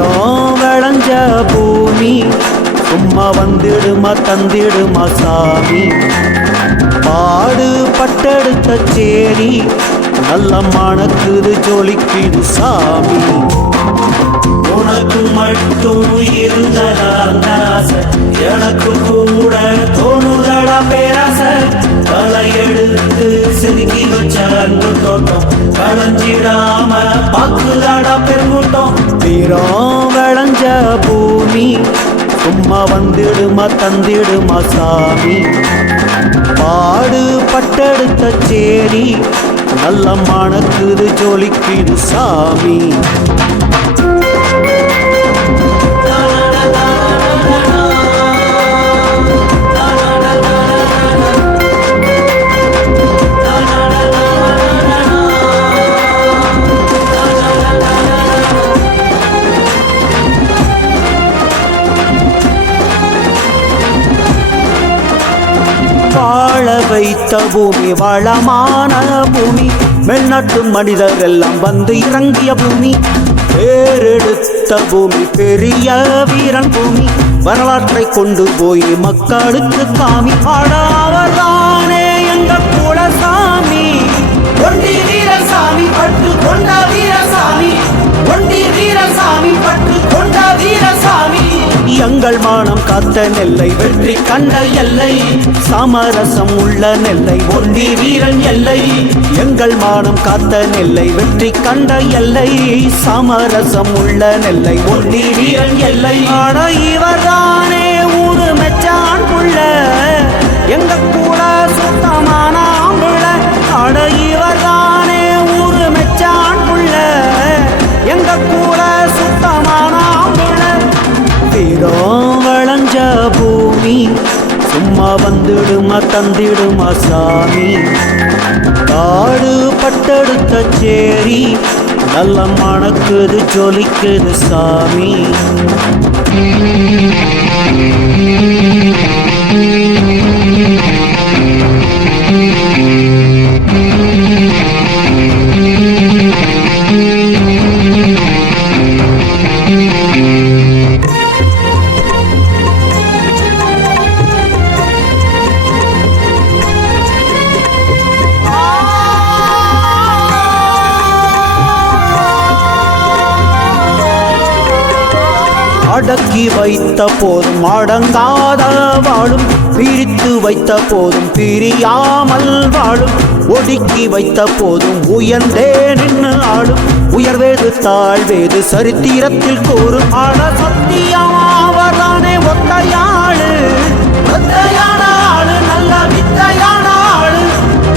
வீரம் விளைஞ்ச பூமி சும்மா வந்துடுமா தந்திடுமா சாமி. பாடு பட்டெடுத்த சேரி நல்ல மணக்குது ஜொலிக்குது சாமி. உனக்கு மட்டும் இருந்ததா எனக்கு கூட தோணுதடா பேராசை. தலையெடுத்து செதுக்கி வச்ச அன்பு தோட்டம் களைஞ்சிடாம பாக்குதாடா பெருங்கூட்டம். வீரம் விளைஞ்ச பூமி சும்மா வந்துடுமா தந்திடுமா சாமி. பாடு பட்டெடுத்த சேரி நல்ல மணக்குது ஜொலிக்குது சாமி. வாழ வைத்த பூமி வளமான பூமி. வெளிநாட்டு மனிதர் எல்லாம் வந்து இறங்கிய பூமி. பேரெடுத்த பூமி பெரிய வீரன் பூமி. வரலாற்றை கொண்டு போய் மக்களுக்கு காமி. அவர்தானே எங்க குலசாமி. ஒண்டி வீரசாமி பட்டு கொண்ட வீரசாமி. ஒண்டி வீரசாமி பட்டு கொண்ட வீரசாமி. எங்கள் மானம் காத்த நெல்லை வெற்றி கண்ட எல்லை சமரசம் உள்ள நெல்லை ஒண்டி வீரன் எல்லை. எங்கள் மானம் காத்த நெல்லை வெற்றி கண்ட எல்லை சமரசம் உள்ள நெல்லை ஒண்டி வீரன் எல்லை. ஆட இவர்தானே ஊரு மெச்சான் புள்ள எங்க கூட சுத்தமான ஆம்புள்ள. ஆட இவர்தானே ஊரு மெச்சான் புள்ள எங்க கூட சுத்தமான ஆம்புள்ள. வீரம் விளைஞ்ச பூமி சும்மா வந்துடுமா தந்திடுமா சாமி. காடு பட்டெடுத்த சேரி நல்ல மணக்குது ஜொலிக்குது சாமி. அடக்கி வைத்த போதும் அடங்காத வாழும். பிரித்து வைத்த போதும் பிரியாமல் வாழும். ஒடுக்கி வைத்த போதும் உயர்ந்தே நின்று ஆளும். உயர்வேது தாழ்வேது சரித்திரத்தில் கூறும். ஆட சத்தியமாவதானே ஒத்தையாளு. ஒத்தையான ஆளு நல்ல வித்தையான ஆளு.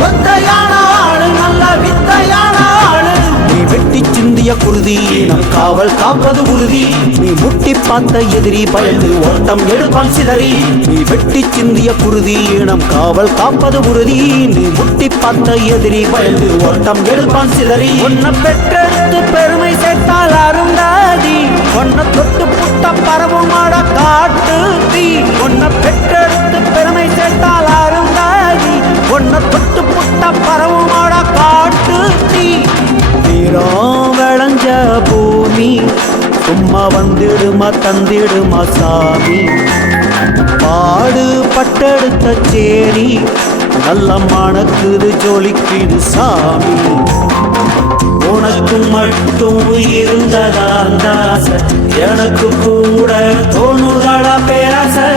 ஒத்தையான ஆளு நல்ல வித்தையான ஆளு. நீ வெட்டி சிந்திய குருதி நம் காவல் காப்பது உறுதி. நீ முட்டி பார்த்த எதிரி பயந்து ஓட்டம் எடுப்பான் சிதறி. நீ வெட்டி சிந்திய குருதி நம் காவல் காப்பது உறுதி. நீ முட்டி பார்த்த எதிரி பயந்து ஓட்டம் எடுப்பான் சிதறி. உன்னை பெற்றெடுத்து பெருமை சேர்த்தால் அருந்தாதி. உன்னை தொட்டு புட்ட பரவும் ஆட காட்டு தீ. உன்னை பெற்றெடுத்து பெருமை சேர்த்தால் அருந்தாதி. உன்னை தொட்டு புட்ட பரவும் ஆட காட்டு தீ. வீரம் விளைஞ்ச பூமி சும்மா வந்துடுமா தந்திடுமா சாமி. பாடு பட்டெடுத்த சேரி நல்ல மணக்குது ஜொலிக்குது சாமி. உனக்கு மட்டும் இருந்ததா எனக்கு கூட தோணுதடா பேராசை.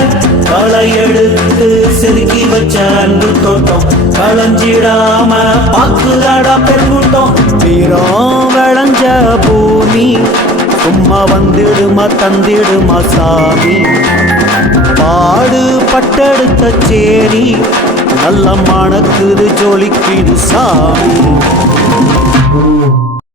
தலையெடுத்து செதுக்கி வச்ச அன்பு தோட்டம் களைஞ்சிடாம பாக்குதாடா பெருங்கூட்டம். வீரம் விளைஞ்ச பூமி சும்மா வந்துடுமா தந்திடுமா சாமி. பாடு பட்டெடுத்த சேரி நல்ல மணக்குது ஜொலிக்குது சாமி.